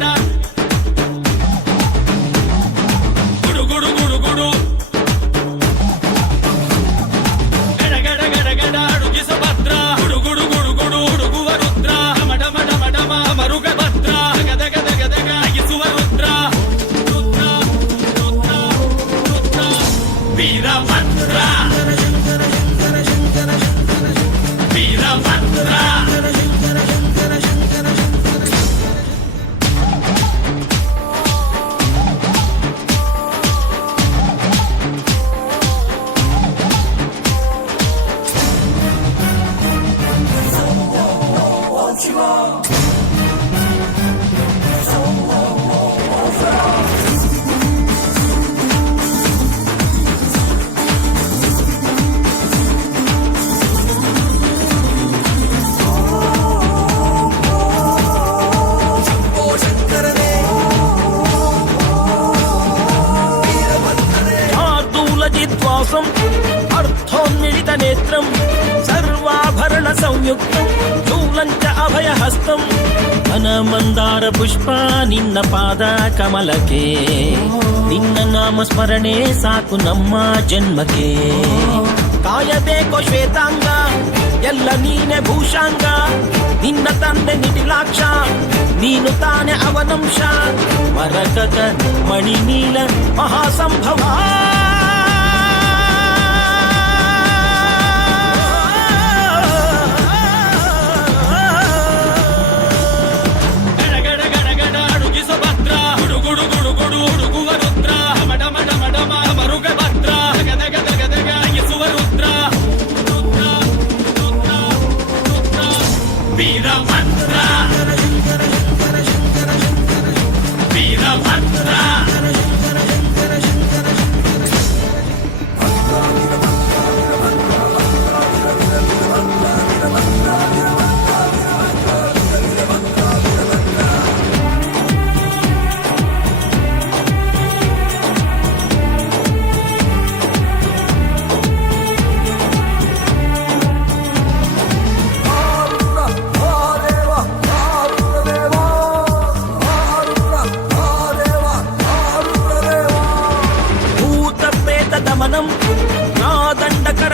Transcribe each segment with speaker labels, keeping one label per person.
Speaker 1: Canada. జ్ఞాన సంయుక్తం స్థూలంచ అభయహస్తం ఘన మందార పుష్ಪ ಪಾದ ಕಮಲಕೆ ನಿನ್ನ ನಾಮ ಸ್ಮರಣೆ ಸಾಕು ನಮ್ಮ ಜನ್ಮಕ್ಕೆ. ಕಾಯಬೇಕೋ ಶ್ವೇತಾಂಗ, ಎಲ್ಲ ನೀನೆ ಭೂಷಾಂಗ. ನಿನ್ನ ತಂದೆ ನಿಟಿಲಾಕ್ಷ, ನೀನು ತಾನೆ ಅವನಂಶ. ಮರಕಕ ಮಣಿನೀಲ ಮಹಾಸಂಭವ.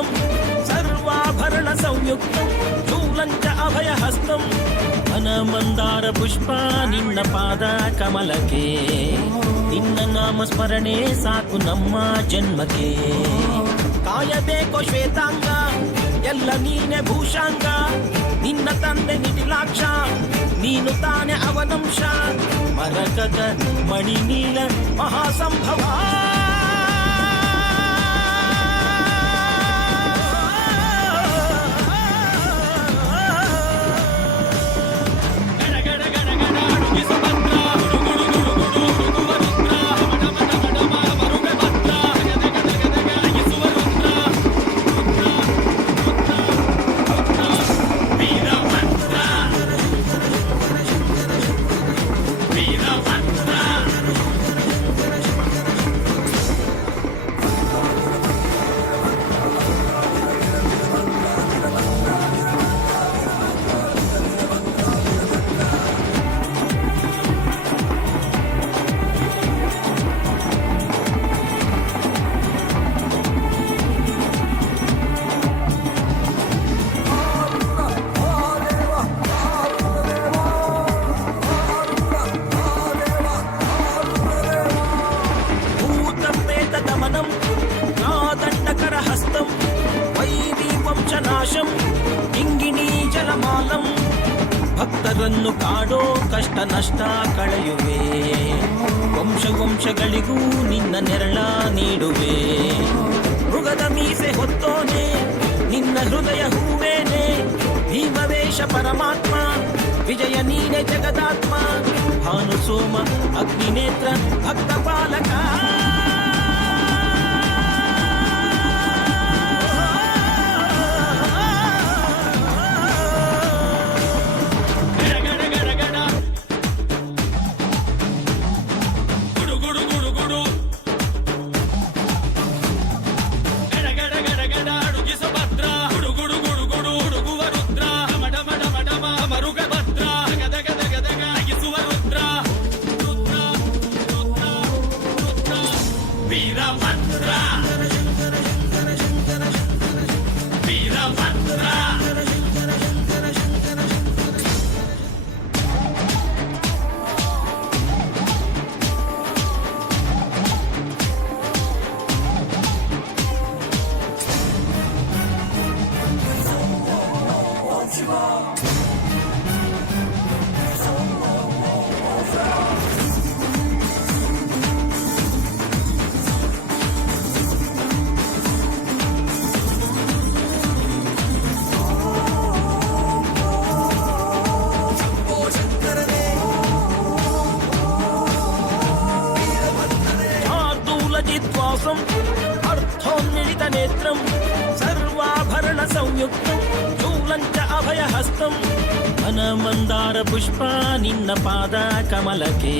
Speaker 1: अर्थोन्मिलितनेत्रम् सर्वाभरण संयुक्तम् शूलम् च अभयहस्तम् ವನಮಂದಾರ ಪುಷ್ಪ ನಿನ್ನ ಪಾದ ಕಮಲಕ್ಕೆ ನಿನ್ನ ನಾಮ ಸ್ಮರಣೆ ಸಾಕು ನಮ್ಮ ಜನ್ಮಕ್ಕೆ ಕಾಯಬೇಕೋ ಶ್ವೇತಾಂಗ ಎಲ್ಲ ನೀನೆ ಭೂಷಾಂಗ ನಿನ್ನ ತಂದೆ ನಿಟಿಲಾಕ್ಷ ನೀನು ತಾನೆ ಅವನಂಶ ಮರಕತ ಮಣಿ ನೀಲ ಮಹಾಸಂಭವ ಕಷ್ಟ ನಷ್ಟ ಕಳೆಯುವೆ. ವಂಶ ವಂಶಗಳಿಗೂ ನಿನ್ನ ನೆರಳ ನೀಡುವೆ. ಮೃಗದ ಮೀಸೆ ಹೊತ್ತೋನೆ, ನಿನ್ನ ಹೃದಯ ಹೂವೇನೆ. ಭೀಮವೇಶ ಪರಮಾತ್ಮ, ವಿಜಯ ನೀನೆ ಜಗದಾತ್ಮ. ಭಾನು ಸೋಮ, ಅಗ್ನಿನೇತ್ರ, ಭಕ್ತ ಪಾಲಕ.
Speaker 2: నేత్రం
Speaker 1: సర్వాభరణ సంయుక్తం స్థూలంచ అభయహస్తం మన మందార పుష్ప నిన్న పాద కమలకే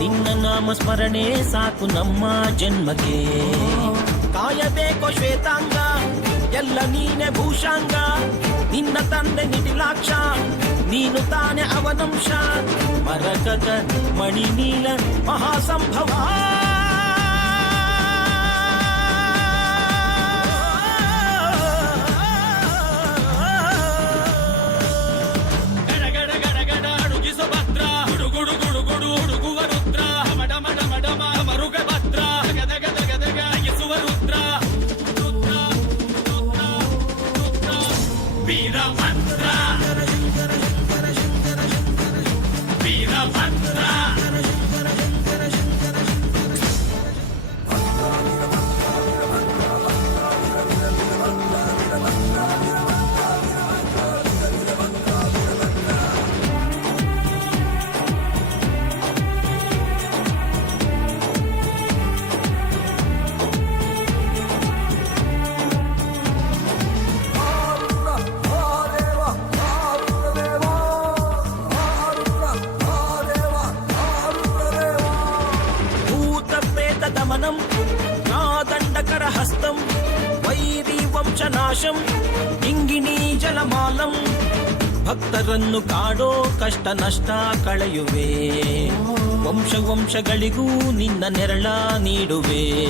Speaker 1: ನಿನ್ನ ನಾಮ ಸ್ಮರಣೆ ಸಾಕು ನಮ್ಮ ಜನ್ಮಕ್ಕೆ ಕಾಯಬೇಕು ಶ್ವೇತಾಂಗ ಎಲ್ಲ ನೀನೆ ಭೂಷಾಂಗ ನಿನ್ನ ತಂದೆ ನಿಟಿಲಾಕ್ಷ ನೀನು ತಾನೆ ಅವನಂಶ ಮರಕದ ಮಣಿನೀಲ ಮಹಾಸಂಭವ ಪ್ರೇತ ನಾ ದಂಡಕರ ಹಸ್ತಂ. ವೈರಿ ವಂಶನಾಶಂ ಇಂಗಿಣಿ ಜಲಮಾಲಂ. ಭಕ್ತರನ್ನು ಕಾಡೋ ಕಷ್ಟ ನಷ್ಟ ಕಳೆಯುವೆ. ವಂಶ ವಂಶಗಳಿಗೂ ನಿನ್ನ ನೆರಳ ನೀಡುವೆ.